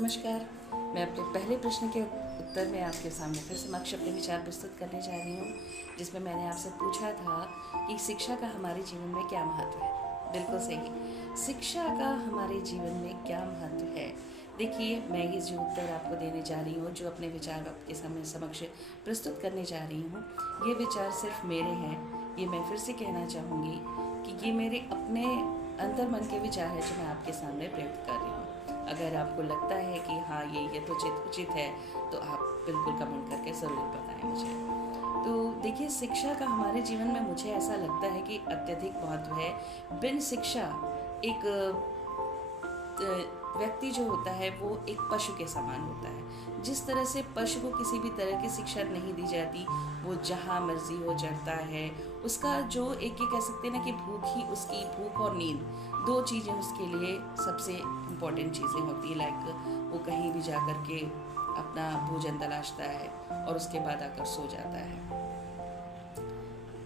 नमस्कार। मैं अपने पहले प्रश्न के उत्तर में आपके सामने फिर समक्ष अपने विचार प्रस्तुत करने जा रही हूँ, जिसमें मैंने आपसे पूछा था कि शिक्षा का हमारे जीवन में क्या महत्व है। बिल्कुल सही, शिक्षा का हमारे जीवन में क्या महत्व है। देखिए, मैं ये जो उत्तर आपको देने जा रही हूँ, जो अपने विचार आपके सामने समक्ष प्रस्तुत करने जा रही हूँ, ये विचार सिर्फ मेरे हैं। ये मैं फिर से कहना चाहूँगी कि ये मेरे अपने अंतर मन के विचार है जो मैं आपके सामने प्रयुक्त कर रही हूँ। अगर आपको लगता है कि हाँ ये तो उचित है, तो आप बिल्कुल कमेंट करके ज़रूर बताएं मुझे। तो देखिए, शिक्षा का हमारे जीवन में मुझे ऐसा लगता है कि अत्यधिक महत्व है। बिन शिक्षा एक व्यक्ति जो होता है वो एक पशु के समान होता है। जिस तरह से पशु को किसी भी तरह की शिक्षा नहीं दी जाती, वो जहाँ मर्जी हो चढ़ता है। उसका जो एक ये कह सकते हैं ना कि उसकी भूख और नींद, दो चीज़ें उसके लिए सबसे इम्पॉर्टेंट चीज़ें होती है। लाइक वो कहीं भी जा कर के अपना भोजन तलाशता है और उसके बाद आकर सो जाता है।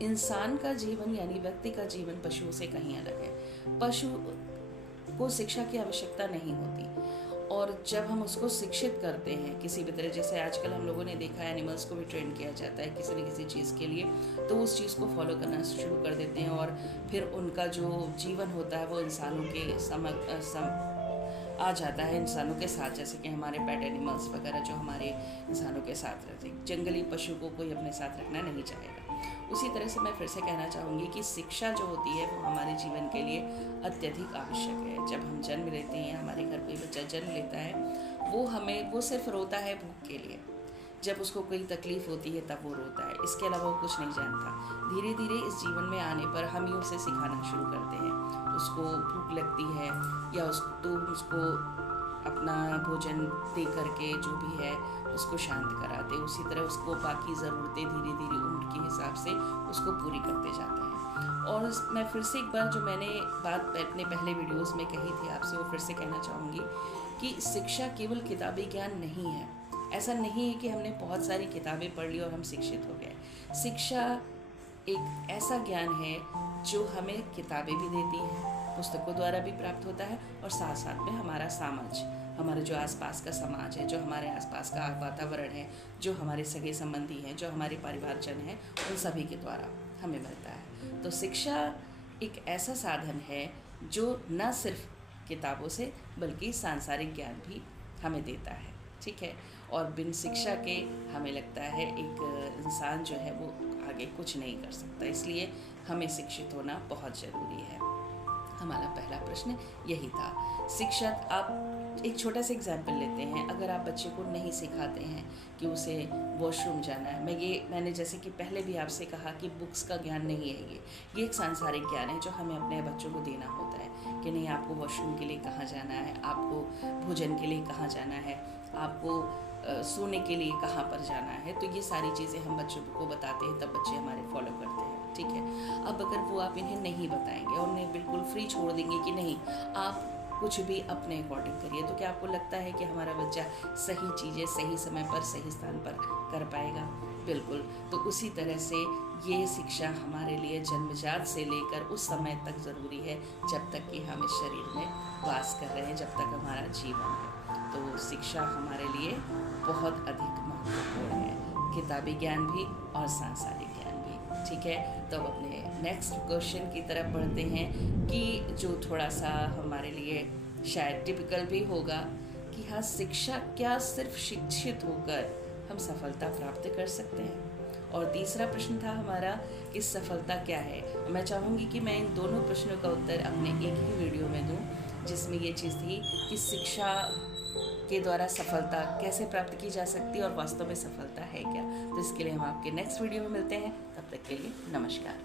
इंसान का जीवन यानी व्यक्ति का जीवन पशुओं से कहीं अलग है। पशु को शिक्षा की आवश्यकता नहीं होती, और जब हम उसको शिक्षित करते हैं किसी भी तरह, जैसे आजकल हम लोगों ने देखा है एनिमल्स को भी ट्रेन किया जाता है किसी न किसी चीज़ के लिए, तो उस चीज़ को फॉलो करना शुरू कर देते हैं और फिर उनका जो जीवन होता है वो इंसानों के आ जाता है, इंसानों के साथ। जैसे कि हमारे पेट एनिमल्स वगैरह जो हमारे इंसानों के साथ रहते हैं। जंगली पशु को कोई अपने साथ रखना नहीं चाहेगा। उसी तरह से मैं फिर से कहना चाहूँगी कि शिक्षा जो होती है वो हमारे जीवन के लिए अत्यधिक आवश्यक है। जब हम जन्म लेते हैं, हमारे घर कोई बच्चा जन्म लेता है, वो सिर्फ रोता है भूख के लिए। जब उसको कोई तकलीफ़ होती है तब वो रोता है, इसके अलावा वो कुछ नहीं जानता। धीरे धीरे इस जीवन में आने पर हम ही उसे सिखाना शुरू करते हैं। उसको भूख लगती है या उसको अपना भोजन दे करके जो भी है उसको शांत कराते, उसी तरह उसको बाकी ज़रूरतें धीरे धीरे उम्र के हिसाब से उसको पूरी करते जाते हैं। और मैं फिर से एक बार जो मैंने बात अपने पहले वीडियोस में कही थी आपसे, वो फिर से कहना चाहूँगी कि शिक्षा केवल किताबी ज्ञान नहीं है। ऐसा नहीं है कि हमने बहुत सारी किताबें पढ़ ली और हम शिक्षित हो गए। शिक्षा एक ऐसा ज्ञान है जो हमें किताबें भी देती हैं, पुस्तकों द्वारा भी प्राप्त होता है, और साथ साथ में हमारा हमारे जो आसपास का समाज है, जो हमारे आसपास का वातावरण है, जो हमारे सगे संबंधी हैं, जो हमारे परिवारजन हैं, उन सभी के द्वारा हमें मिलता है। तो शिक्षा एक ऐसा साधन है जो न सिर्फ किताबों से बल्कि सांसारिक ज्ञान भी हमें देता है। ठीक है, और बिन शिक्षा के हमें लगता है एक इंसान जो है वो आगे कुछ नहीं कर सकता। इसलिए हमें शिक्षित होना बहुत ज़रूरी है। हमारा पहला प्रश्न यही था। शिक्षा, आप एक छोटा सा एग्जाम्पल लेते हैं। अगर आप बच्चे को नहीं सिखाते हैं कि उसे वॉशरूम जाना है, मैंने जैसे कि पहले भी आपसे कहा कि बुक्स का ज्ञान नहीं है, ये एक सांसारिक ज्ञान है जो हमें अपने बच्चों को देना होता है कि नहीं, आपको वॉशरूम के लिए कहाँ जाना है, आपको भोजन के लिए कहाँ जाना है, आपको सोने के लिए कहाँ पर जाना है। तो ये सारी चीज़ें हम बच्चों को बताते हैं, तब बच्चे हमारे फॉलो करते हैं। ठीक है, अब अगर वो आप इन्हें नहीं बताएंगे और उन्हें बिल्कुल फ्री छोड़ देंगे कि नहीं आप कुछ भी अपने अकॉर्डिंग करिए, तो क्या आपको लगता है कि हमारा बच्चा सही चीज़ें सही समय पर सही स्थान पर कर पाएगा? बिल्कुल। तो उसी तरह से ये शिक्षा हमारे लिए जन्मजात से लेकर उस समय तक ज़रूरी है जब तक कि हम इस शरीर में वास कर रहे हैं, जब तक हमारा जीवन है। तो शिक्षा हमारे लिए बहुत अधिक महत्वपूर्ण है, किताबी ज्ञान भी और सांसारिक ज्ञान भी। ठीक है, तो अब अपने नेक्स्ट क्वेश्चन की तरफ बढ़ते हैं कि जो थोड़ा सा हमारे लिए शायद टिपिकल भी होगा कि हाँ, शिक्षा क्या सिर्फ शिक्षित होकर हम सफलता प्राप्त कर सकते हैं? और तीसरा प्रश्न था हमारा कि सफलता क्या है। मैं चाहूँगी कि मैं इन दोनों प्रश्नों का उत्तर अपने एक ही वीडियो में दूँ, जिसमें ये चीज़ थी कि शिक्षा के द्वारा सफलता कैसे प्राप्त की जा सकती है और वास्तव में सफलता है क्या। तो इसके लिए हम आपके नेक्स्ट वीडियो में मिलते हैं। तब तक के लिए नमस्कार।